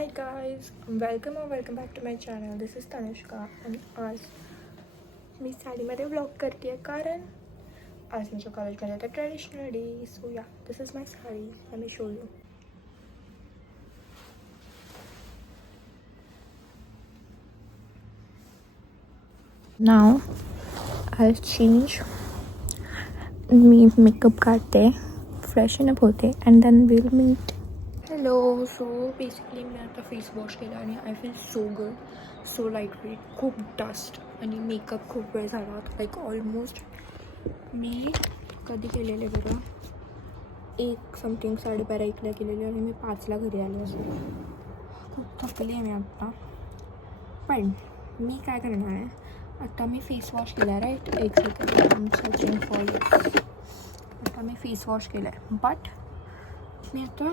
Hi guys, welcome back to my channel. This is Tanushka आणि आज मी साडीमध्ये vlog करते आहे कारण आज माझ्या कॉलेजमध्ये आता traditional day. So yeah, this is my sari. Let me show you. Now I change. मी मेकअप काढते, फ्रेशन अप होते and then will meet. Hello. So basically मी आता फेस वॉश केला आणि I feel so good, so light weight. खूप dust आणि makeup खूप वेळ झाला होता, लाईक ऑलमोस्ट मी कधी केलेले बरं 1 समथिंग 12:30 केलेले आणि मी 5ला घरी आले. असं खूप थकली आहे मी आत्ता. पण मी काय करणार आहे आता, मी फेस वॉश केला आहे राईट. एक सेकंड, सर्चिंग फॉर. आता मी फेस वॉश केला आहे बट मी आता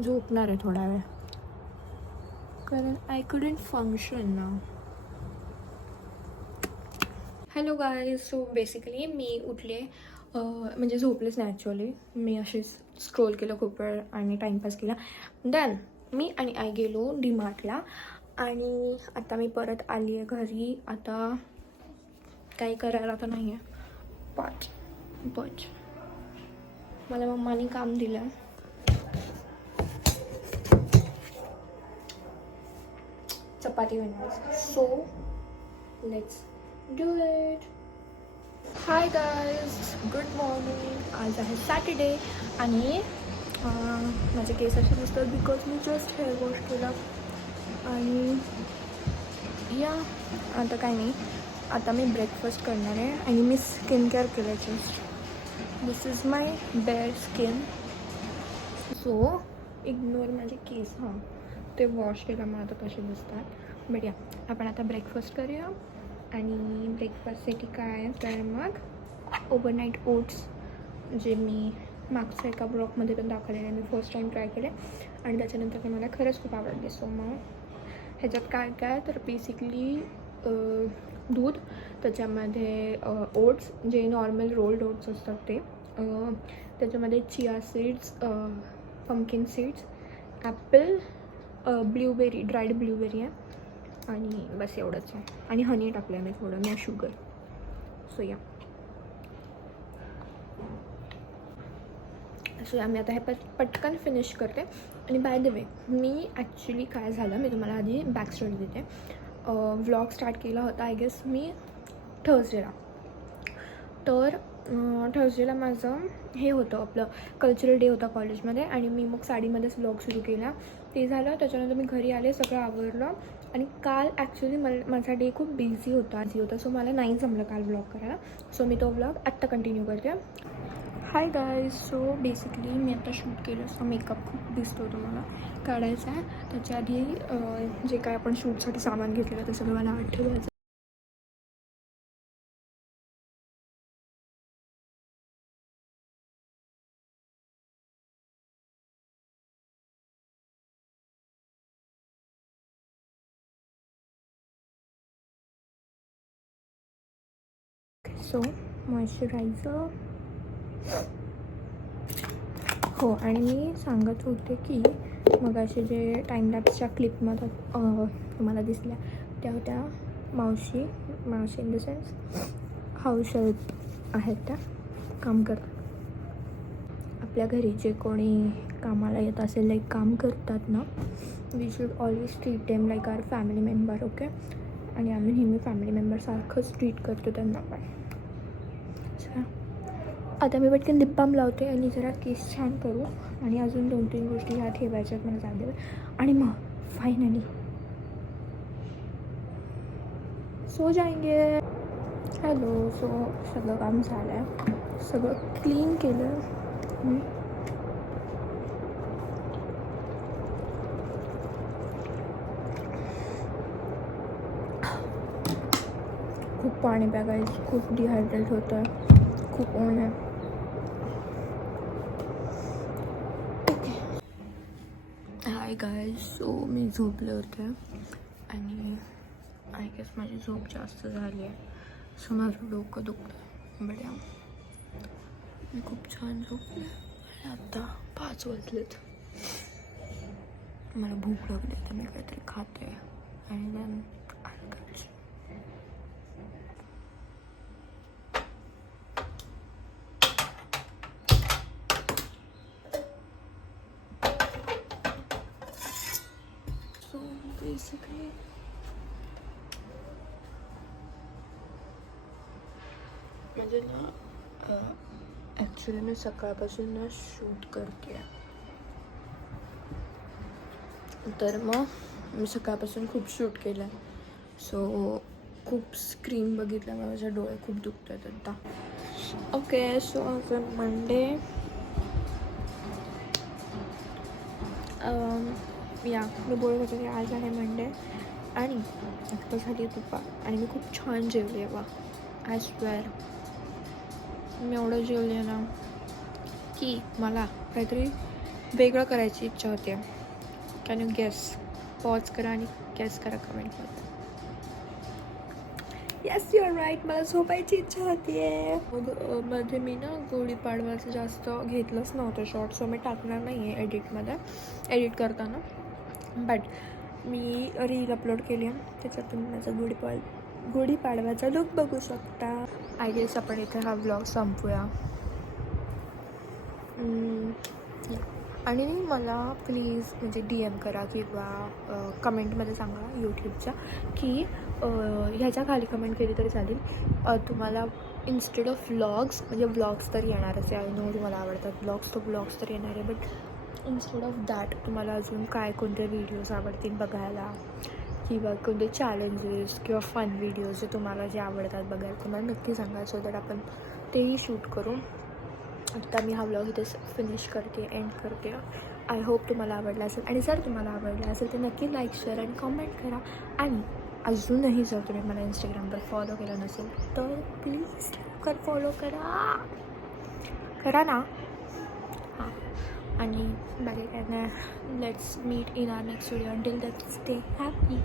झोपणार आहे थोडा वेळ कारण आय कुडंट फंक्शन ना. Hello guys. सो बेसिकली मी उठले, म्हणजे झोपलेच नाही ॲक्च्युअली. मी अशीच स्क्रोल केलं खूप वेळ आणि टाईमपास केला. देन मी आणि आय गेलो डीमार्टला आणि आता मी परत आली आहे घरी. आता काही करायला तर नाही आहे बट मला मम्माने काम दिलं. चपाती बनवायची. So let's do it. Hi guys, good morning. आज आहे सॅटर्डे आणि माझे केस असे दिसतात because me just hair wash केला. आणि या आता काय नाही, आता मी ब्रेकफास्ट करणार आहे आणि मी स्किन केअर केलं just. This is my bare skin. So ignore माझे केस. हां, ते वॉश केलं मग आता कसे दिसतात. बट या, आपण आता ब्रेकफास्ट करूया. आणि ब्रेकफास्टसाठी काय आहे तर मग ओव्हरनाईट ओट्स, जे मी मागच्या एका ब्लॉगमध्ये पण दाखवलेले आहे. मी फर्स्ट टाईम ट्राय केले आणि त्याच्यानंतर ते मला खरंच खूप आवडले. सो मग ह्याच्यात काय काय तर बेसिकली दूध, त्याच्यामध्ये ओट्स जे नॉर्मल रोल्ड ओट्स असतात ते, त्याच्यामध्ये chia seeds, pumpkin seeds, Apple, blueberry, dried blueberry आहे आणि बस एवढंच आहे. आणि हनी टाकलं आहे मी थोडं, नो शुगर. सो या मी आता हे पटकन फिनिश करते. आणि by the way, me actually काय झालं, मी तुम्हाला आधी बॅक स्टोरी देते. व्लॉग स्टार्ट केला होता आय गेस मी थर्सडेला. तर थर्सडेला माझं हे होतं, आपलं कल्चरल डे होता कॉलेजमध्ये आणि मी मग साडीमध्येच व्लॉग सुरू केला. ते झालं, त्याच्यानंतर मी घरी आले, सगळं आवरलं. आणि काल ॲक्च्युली माझा डे खूप बिझी होता. सो मला नाही जमलं काल व्लॉग करायला. सो मी तो व्लॉग आत्ता कंटिन्यू करते. Hi guys. सो बेसिकली मी आता शूट केलं, सो मेकअप खूप दिसतो तुम्हाला काढायचा आहे. त्याच्या आधी जे काय आपण शूटसाठी सामान घेतलेलं ते सगळं मला आठवायचं. So moisturiser. हो, आणि मी सांगत होते की मग असे जे टाईमलॅप्सच्या क्लिपमध्ये तुम्हाला दिसल्या त्या होत्या मावशी in the sense house help आहेत, त्या काम करतात. आपल्या घरी जे कोणी कामाला येत असेल, लाईक काम करतात ना, we should always treat them like our family member. Okay. आणि आम्ही नेहमी फॅमिली मेंबरसारखंच ट्रीट करतो त्यांना पण. आता मी पटकन लिप बाम लावते आणि जरा केस छान करू आणि अजून 2-3 गोष्टी ह्या ठेवायच्यात मला जागे. आणि मग फायनली सो जाएंगे. हॅलो. सो सगळं काम झालं आहे, सगळं क्लीन केलं. खूप पाणी प्यायचं, खूप डिहायड्रेट होतं आहे, खूप ऊन आहे. Hi guys. सो मी झोपले होते आणि आय गेस माझी झोप जास्त झाली आहे, सो माझं डोकं दुखतं. बट मी खूप छान झोपले आणि आता 5 वाजलेत. मला भूक लागली तर मी काहीतरी खाते आणि देन सो बेसिकली म्हणजे ना ॲक्च्युली मी सकाळपासून ना शूट करते तर मग मी सकाळपासून खूप शूट केलं सो खूप स्क्रीन बघितल्यामुळे माझे डोळे खूप दुखत आहेत आता. ओके सो आज मंडे या मी बोलत होते की आज आहे मंडे आणि आता झाली दुपार आणि मी खूप छान जेवले बा. आय स्वेअर मी एवढं जेवले ना की मला काहीतरी वेगळं करायची इच्छा होते. Can you guess? पॉज करा आणि गेस करा कमेंटमध्ये. येस यू आर राईट, मला झोपायची इच्छा होती आहे. मग मध्ये मी ना गुढीपाडव्याचं जास्त घेतलंच नव्हतं शॉर्ट सो मी टाकणार नाही आहे एडिट करताना. बट मी रील अपलोड केली आहे त्याच्यात तुम्ही माझा गुढीपाडव्याचा लुक बघू शकता. आय गेस आपण इथे हा व्लॉग संपूया. आणि मला प्लीज म्हणजे DM करा किंवा कमेंटमध्ये सांगा यूट्यूबच्या की ह्याच्या खाली कमेंट केली तरी चालेल. तुम्हाला इन्स्टेड ऑफ व्लॉग्स म्हणजे व्लॉग्स तर येणारच आहे. आय नो तुम्हाला आवडतात व्लॉग्स तर येणार आहे. बट इन्स्टेड ऑफ दॅट तुम्हाला अजून कोणते व्हिडिओज आवडतील बघायला किंवा कोणते चॅलेंजेस किंवा फन व्हिडिओज जे आवडतात बघायला तुम्हाला नक्की सांगा सो दॅट आपण तेही शूट करू. आता मी हा व्लॉग इथे फिनिश करते एंड करते. आय होप तुम्हाला आवडला असेल आणि जर तुम्हाला आवडला असेल तर नक्की लाईक शेअर आणि कमेंट करा. आणि अजूनही जर तुम्ही मला इंस्टाग्रामवर फॉलो केलं नसेल तर प्लीज फॉलो करा ना. हां आणि बाकी काय नाही. Let's meet in our next video. Until that stay happy.